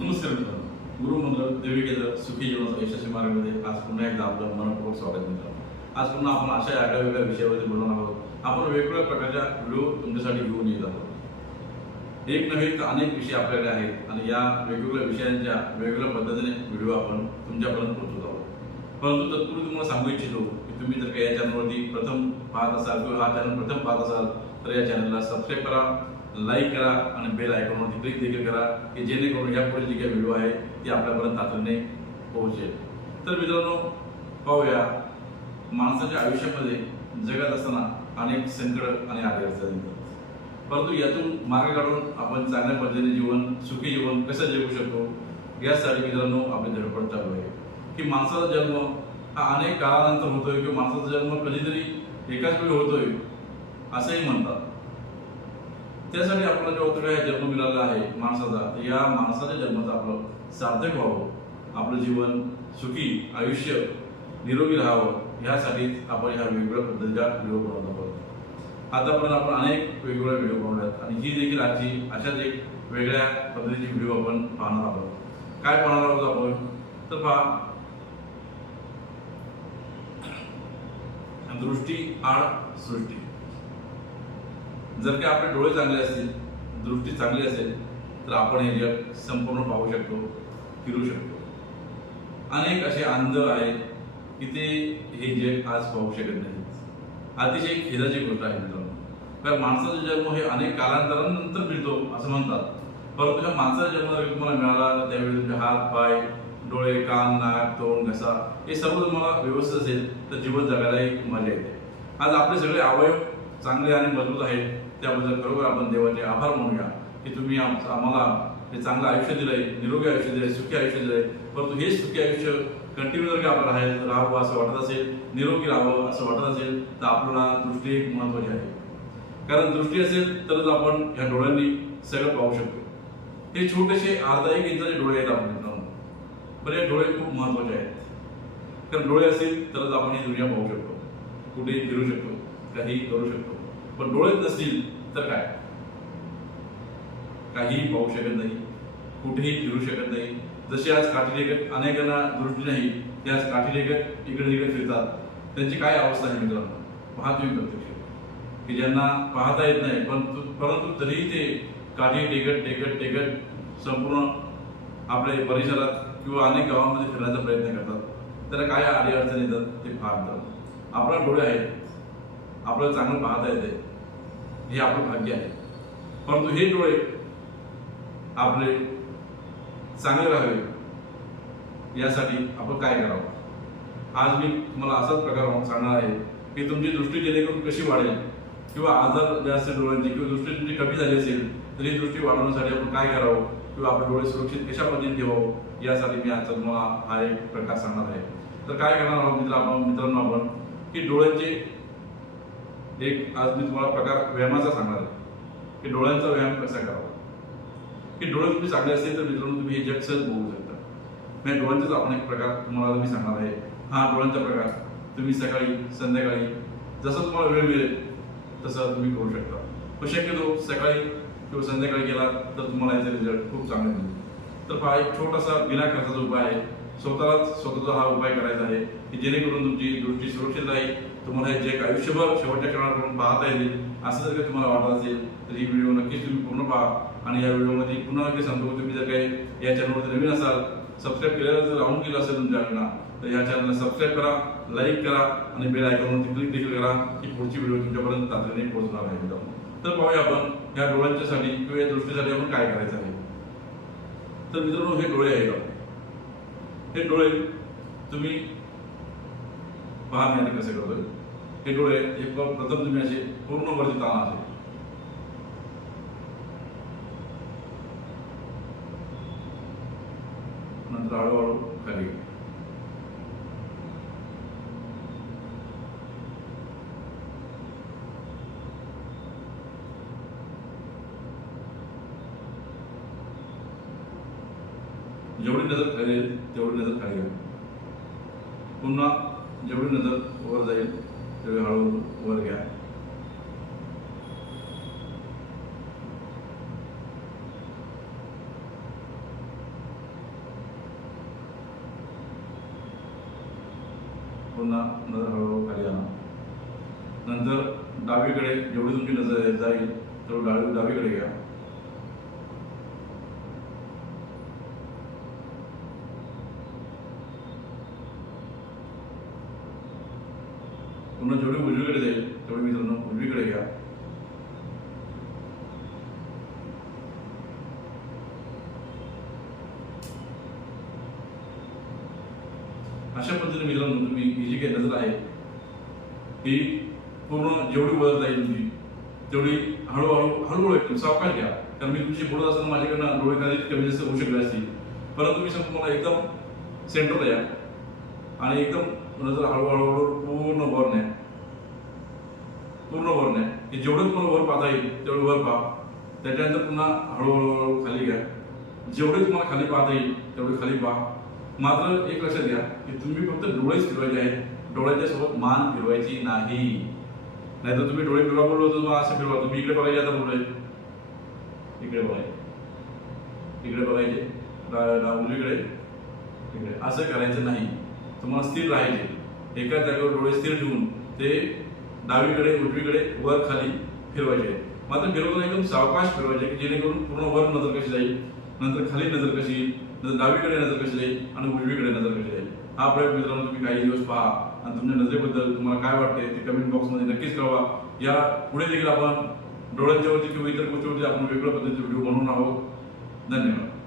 नमस्कार मित्रांनो. गुरुमंत्र देवी केंद्र सुखी जीवनाचा यशस्वी मार्गामध्ये आज पुन्हा एकदा आपलं मनपूर्वक स्वागत मित्रांनो. आज पुन्हा आपण अशा आगळ्या वेगळ्या विषयावरती बोलणार आहोत. आपण वेगवेगळ्या प्रकारच्या व्हिडिओ तुमच्यासाठी घेऊन येत आहोत. एक नव्हे तर अनेक विषय आपल्याकडे आहेत आणि या वेगवेगळ्या विषयांच्या वेगवेगळ्या पद्धतीने व्हिडिओ आपण तुमच्यापर्यंत पोहोचवत आहोत. परंतु तत्पूर्वी तुम्हाला सांगू इच्छितो की तुम्ही जर का या चॅनलवरती प्रथम पाहत असाल किंवा हा चॅनल प्रथम पाहत असाल तर या चॅनलला सबस्क्राईब करा. लाईक करा आणि बेल आयकॉनवरती क्लिक देखील करा की जेणेकरून यापुढे जी काही व्हिडिओ आहे ती आपल्यापर्यंत तातडीने पोहोचेल. तर मित्रांनो पाहूया माणसाच्या आयुष्यामध्ये जगत असताना अनेक संकट आणि अडचणी येतात. परंतु यातून मार्ग काढून आपण चांगल्या पद्धतीने जीवन सुखी जीवन कसं जगू शकतो यासाठी मित्रांनो आपली धडपड चालू आहे. की माणसाचा जन्म हा अनेक काळानंतर होतोय किंवा माणसाचा जन्म कधीतरी एकाच वेळी होतोय असंही म्हणतात. त्यासाठी आपला जो तुला जन्म मिळाला आहे माणसाचा तर या माणसाच्या जन्माचं आपलं सार्थक व्हावं. आपलं जीवन सुखी आयुष्य निरोगी राहावं ह्यासाठीच आपण ह्या वेगवेगळ्या पद्धतीच्या व्हिडिओ बनवत आहोत. आतापर्यंत आपण अनेक वेगवेगळ्या व्हिडिओ बनवल्यात आणि ही देखील आजची अशाच एक वेगळ्या पद्धतीची व्हिडिओ आपण पाहणार आहोत. काय पाहणार आहोत आपण? तर पहा. दृष्टी आड सृष्टी. जर का आपले डोळे चांगले असतील दृष्टी चांगली असेल तर आपण हे जग संपूर्ण पाहू शकतो फिरू शकतो. अनेक असे अंध आहेत की ते हे जग आज पाहू शकत नाहीत. अतिशय खेदाची गोष्ट आहे मित्रांनो. कारण माणसाचा जन्म हे अनेक कालांतरानंतर मिळतो असं म्हणतात. परंतु ह्या माणसाचा जन्म जर तुम्हाला मिळाला तर त्यावेळी तुमचे हात पाय डोळे कान नाक तोंड घसा हे सर्व तुम्हाला व्यवस्थित असेल तर जीवन जगायलाही मजा येते. आज आपले सगळे अवयव चांगले आणि मजबूत आहेत त्याबद्दल खरोखर आपण देवाचे आभार मानूया. की तुम्ही आम- आम्हाला हे चांगलं आयुष्य दिलंय निरोगी आयुष्य दिलंय सुखी आयुष्य दिलंय. परंतु हे सुखी आयुष्य कंटिन्यू जर का आपण राहायचं राहावं असं वाटत असेल निरोगी राहावं असं वाटत असेल तर आपल्याला दृष्टी एक महत्वाची आहे. कारण दृष्टी असेल तरच आपण ह्या डोळ्यांनी सगळं पाहू शकतो. हे छोटेसे अर्धा एक इंचाचे डोळे आहेत आपण पण हे डोळे खूप महत्त्वाचे आहेत. कारण डोळे असेल तरच आपण ही दुनिया पाहू शकतो. कुठेही फिरू शकतो. काही करू शकतो. पण डोळेच नसतील तर काय? काहीही पाहू शकत नाही कुठेही फिरू शकत नाही. जसे आज काठीलेखक अनेकांना दृष्टी नाही ते आज काठीलेखक इकडे तिकडे फिरतात. त्यांची काय अवस्था आहे मित्रांनो? पहा तुम्ही प्रत्यक्ष. की ज्यांना पाहता येत नाही पण परंतु तरीही ते काठी टेकत टेकत टेकत संपूर्ण आपल्या परिसरात किंवा अनेक गावांमध्ये फिरण्याचा प्रयत्न करतात. त्याला काय अडीअडचण येतात ते पाहतात आपला डोळे आहेत आपल्याला चांगलं पाहता येते हे आपलं भाग्य आहे. परंतु हे डोळे आपले चांगले राहावे यासाठी आपण काय करावं? आज मी तुम्हाला असाच प्रकार सांगणार आहे की तुमची दृष्टी जेणेकरून कशी वाढेल किंवा आजार जे डोळ्यांची किंवा दृष्टी तुमची कमी झाली असेल तर ही दृष्टी वाढवण्यासाठी आपण काय करावं किंवा आपले डोळे सुरक्षित कशा पद्धतीने ठेवावं यासाठी मी आजचा तुम्हाला हा एक प्रकार सांगणार आहे. तर काय करणार आहोत मित्र आपण मित्रांनो आपण? की डोळ्यांचे एक आज मी तुम्हाला प्रकार व्यायामाचा सांगणार आहे. की डोळ्यांचा व्यायाम कसा करावा? की डोळे तुम्ही चांगले असतील तर मित्रांनो तुम्ही हे जग सहज बघू शकता. म्हणजे डोळ्यांचाच आपण एक प्रकार तुम्हाला मी सांगणार आहे. हा डोळ्यांचा प्रकार. तुम्ही सकाळी संध्याकाळी जसं तुम्हाला वेळ मिळेल तसं तुम्ही करू शकता. पण शक्यतो सकाळी किंवा संध्याकाळी गेला तर तुम्हाला याचा रिझल्ट खूप चांगला मिळेल तर पहा एक छोटासा बिना खर्चाचा उपाय आहे. स्वतःलाच स्वतःचा हा उपाय करायचा आहे की जेणेकरून तुमची दृष्टी सुरक्षित राहील तुम्हाला हे जे आयुष्यभर शेवटच्या क्षणापर्यंत पाहता येईल असं जर काही तुम्हाला वाटत असेल तर ही व्हिडिओ नक्कीच तुम्ही पूर्ण पहा. आणि या व्हिडिओमध्ये पुन्हा नक्की सांगतो तुम्ही जर काही या चॅनलवरती नवीन असाल सबस्क्राईब केलेलं जर राहून गेलं असेल तुमच्याकडनं तर या चॅनलला सबस्क्राईब करा लाईक करा आणि बेल आयकॉनवरती क्लिक देखील करा की पुढची व्हिडिओ तुमच्यापर्यंत तातडीने पोहोचणार आहे मित्रांनो तर पाहूया आपण या डोळ्यांच्यासाठी किंवा या दृष्टीसाठी आपण काय करायचं आहे. तर मित्रांनो हे डोळे आहेत. हे डोळे तुम्ही पहा नाही कसे करतो हे डोळे हे प्रथम तुम्ही असे पूर्ण वरती ताणा असे. नंतर हळूहळू खाली. जेवढी नजर खाली येईल तेवढी नजर खाली घ्या. पुन्हा जेवढी नजर वर जाईल तेवढी हळूहळू वर घ्या. पुन्हा नजर हळूहळू खाली आणा. नंतर डावीकडे जेवढी तुमची नजर जाईल तेवढं डावी डावीकडे घ्या. पुन्हा जेवढी उजवीकडे जाईल तेवढे मित्रांनो उजवीकडे घ्या अशा पद्धतीने मित्रांनो तुम्ही ही जी काही नजर आहे ही पूर्ण जेवढी वळत जाईल तुमची तेवढी हळूहळू हळूहळू एकदम सावकाश घ्या कारण मी तुमची बोलत असताना माझ्याकडनं डोळे कदाचित कमी जास्त होऊ शकले असतील परंतु मी सांगतो मला एकदम सेंटरला या आणि एकदम जर हळूहळू पूर्ण वर न्या पूर्ण वर न्या की जेवढं तुम्हाला वर पाहता येईल तेवढं वर पाहा. त्याच्यानंतर पुन्हा हळूहळू खाली घ्या. जेवढे तुम्हाला खाली पाहता येईल तेवढे खाली पहा. मात्र एक लक्षात घ्या की तुम्ही फक्त डोळेच फिरवायचे आहेत. डोळ्याच्या सोबत मान फिरवायची नाही. नाहीतर तुम्ही डोळे फिरवा बोललो तर असं फिरवा. तुम्ही इकडे बघायचे आता बोललोय. इकडे बघायचे. इकडे बघायचे. डा- उजवीकडे इकडे. असं करायचं नाही. तुम्हाला स्थिर राहायचे एका जागेवर डोळे स्थिर ठेवून ते डावीकडे उजवीकडे वर खाली फिरवायचे. मात्र फिरवताना एकदम सावकाश फिरवायचे की जेणेकरून पूर्ण वर नजर कशी जाईल? नंतर खाली नजर कशी येईल? नंतर डावीकडे नजर कशी जाईल? आणि उजवीकडे नजर कशी जाईल? हा प्रयोग मित्रांनो तुम्ही काही दिवस पहा. आणि तुमच्या नजरेबद्दल तुम्हाला काय वाटते ते कमेंट बॉक्समध्ये नक्कीच कळवा. या पुढे देखील आपण डोळ्यांच्यावरती किंवा इतर गोष्टीवरती आपण वेगळ्या पद्धतीचे व्हिडिओ बनवून आहोत. धन्यवाद.